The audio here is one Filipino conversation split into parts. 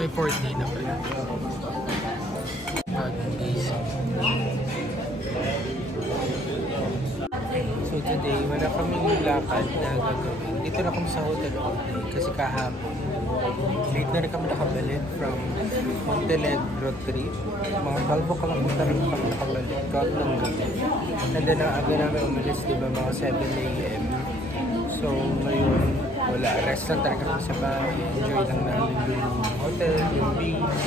5:40 na pala. So today, wala kaming lakad na gagawin. Dito na kami sa hotel all day kasi kahapon. Late na rin kami nakabalik from Montenegro trip. Mga 12 ka lang punta rin kami nakabalik. Kahit ng gabi. And then ang aga namin umalis, diba, mga 7 AM. So ngayon, wala. Rest lang talaga kami sa bahay. Enjoy lang namin yung hotel, yung beach.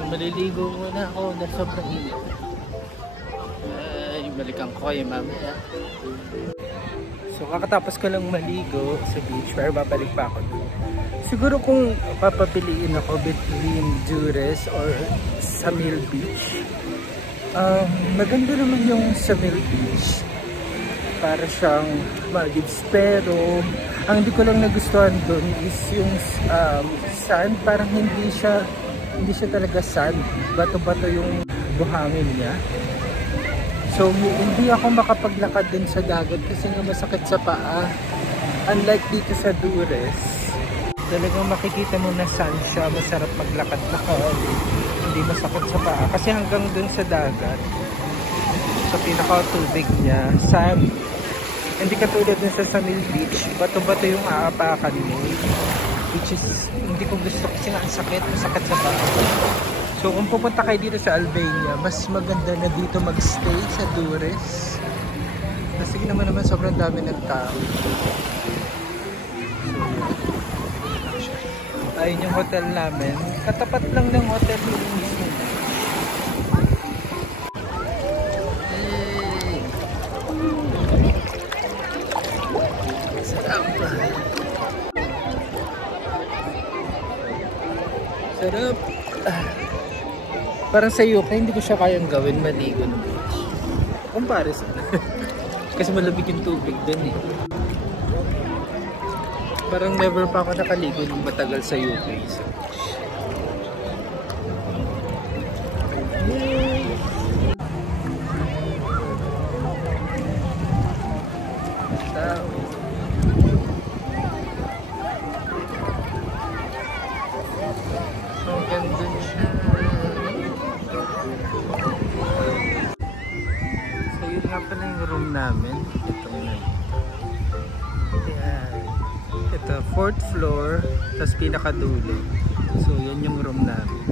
So maliligo muna ako dahil sobrang init. Ay, balikan ko kayo mamaya. So kakatapos ko lang maligo sa beach pero babalik pa ako doon. Siguro kung papapiliin ako between Dures or Samil Beach, maganda naman yung Samil Beach. Para siyang Maldives, pero ang hindi ko lang nagustuhan doon is yung sand. Parang hindi siya talaga sand, bato-bato yung buhangin niya. So hindi ako makapaglakad din sa dagat kasi nga masakit sa paa. Unlike dito sa Dures, talagang makikita mo na sand siya, masarap maglakad-lakad, hindi masakit sa paa kasi hanggang dun sa dagat, sa pinaka-tubig niya, sand. Hindi katulad dun sa Samil Beach, bato-bato yung aapakan mo. Which is, hindi ko gusto kasi nga ang sakit sa paa. So kung pupunta kayo dito sa Albania, mas maganda na dito magstay sa Dures. Kasi naman sobrang dami ng tao. So, ayun yung hotel namin. Katapat lang ng hotel yung mismo. Sarap. Parang sa UK, hindi ko siya kayang gawin maligo ng beach. Comparison. Kasi malamig yung tubig dun eh. Parang never pa ako nakaligo ng matagal sa UK sa beach. So, ganda siya. So, yun nga pala yung room namin. Itong na ito. Ayan. Ito, 4th floor, tapos pinakadulo. So, yan yung room namin.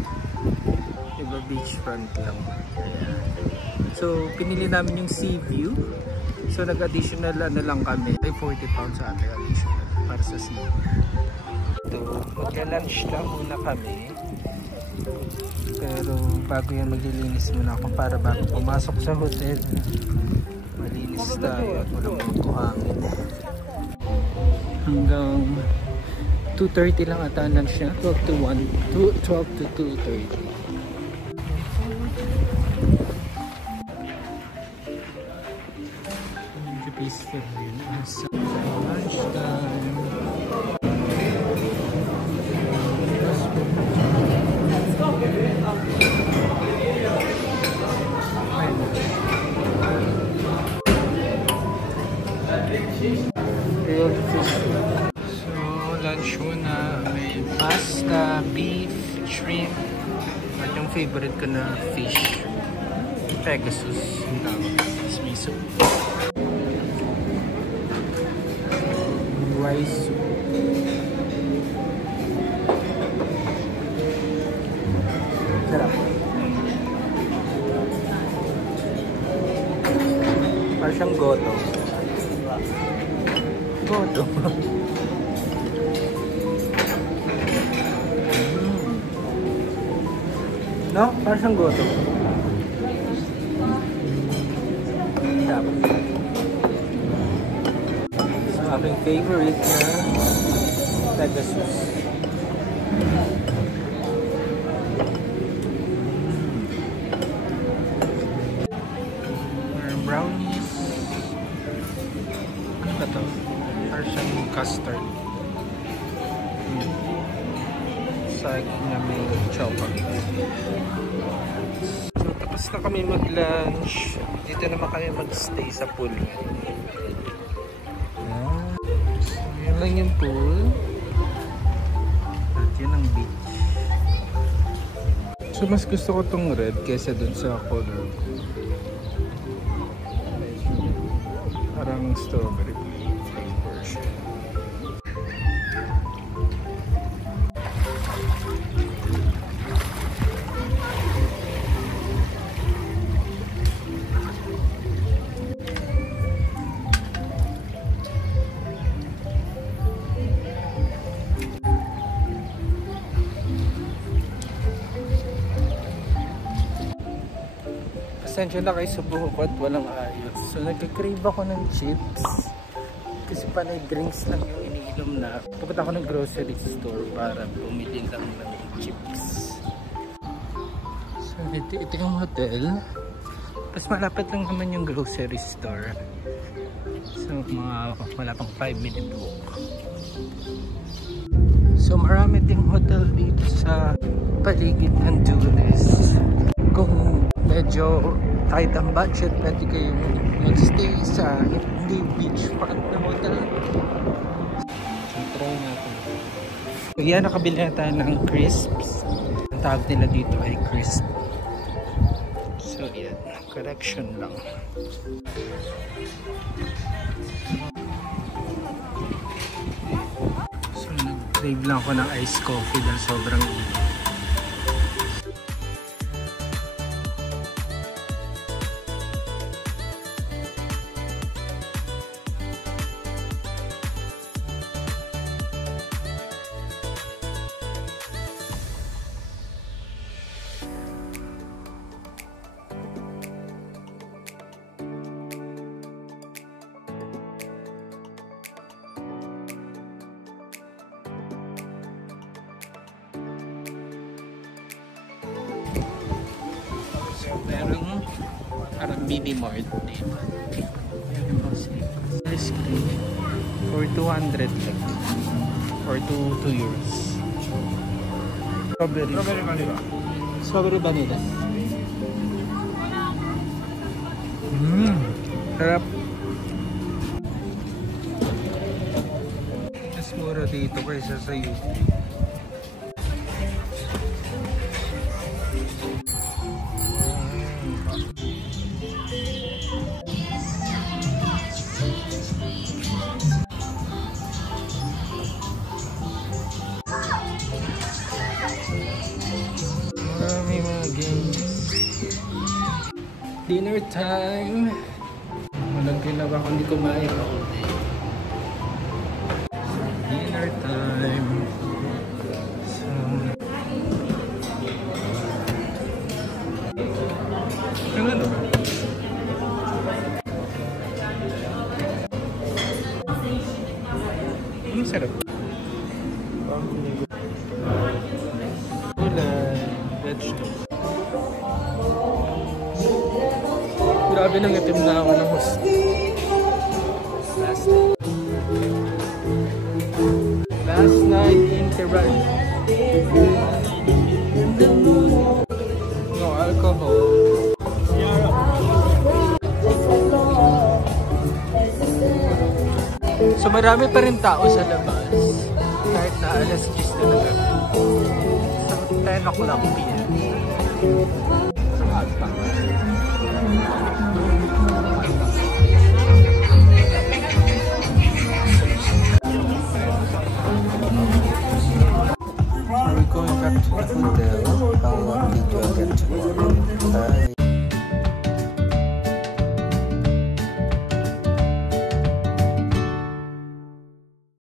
Diba, beachfront lang. Ayan. So, pinili namin yung sea view. So, nag-additional ano lang kami. Ay, 40 pounds sa atin additional para sa sea view. Ito, magka-lunch lang muna kami. Pero bago yan, maglilinis muna ako para bago pumasok sa hotel, malinis tayo at walang magkuhangin. Hanggang 2:30 lang ata lang siya. 12 to 2:30. Peaceful yun. So, lunch time. So, lunch muna. May pasta, beef, shrimp, at yung favorite ko na fish. Pegasus. Ang tawag. Tapos may soup. Rice soup. Sarap. Parang siyang goto. Goto. No? Parang siyang goto. Sarap. So, aking favorite na Pegasus. Brownies. Ano ba ito? Parang siyang custard. Sag na may chocolate. So, tapos na kami mag-lunch. Dito naman kami mag-stay sa pool. So, yun lang yung pool. At yun ang beach. So, mas gusto ko tong red kaysa dun sa color. Parang strawberry version. Pasensya na kayo sa buhok at walang ayos. So nagka-crave ako ng chips. Kasi panay drinks lang yung iniinom na. Pupunta ako ng grocery store para bumili lang ng chips. So ito yung hotel. Tapos malapit lang naman yung grocery store. So wala pang 5-minute walk. So marami ding hotel dito sa paligid ng Dures. Kung medyo tight ang budget, pwede kayong mag-stay sa hindi beachfront na hotel. So, try natin. So, yan, nakabili na tayo ng crisps. Ang tawag nila dito ay crisp. So, yan. Correction lang. So, nag-crave lang ako ng iced coffee dahil sobrang init. Merong parang mini mart dito. Ice cream for 200 lang. For 2 euros. Strawberry vanilla. Strawberry vanilla. Sarap. Mas mura dito kaysa sa UP. Dinner time. Walang ginawa kundi kumain ako. Dinner time. So, ano ba? Ang sarap. Gulay, vegetables. Grabe nang itim na ako ng host. Last night in Tehran. No alcohol. So marami pa rin tao sa labas. Kahit na alas 10 na ng gabi. So 10 o'clock p.m.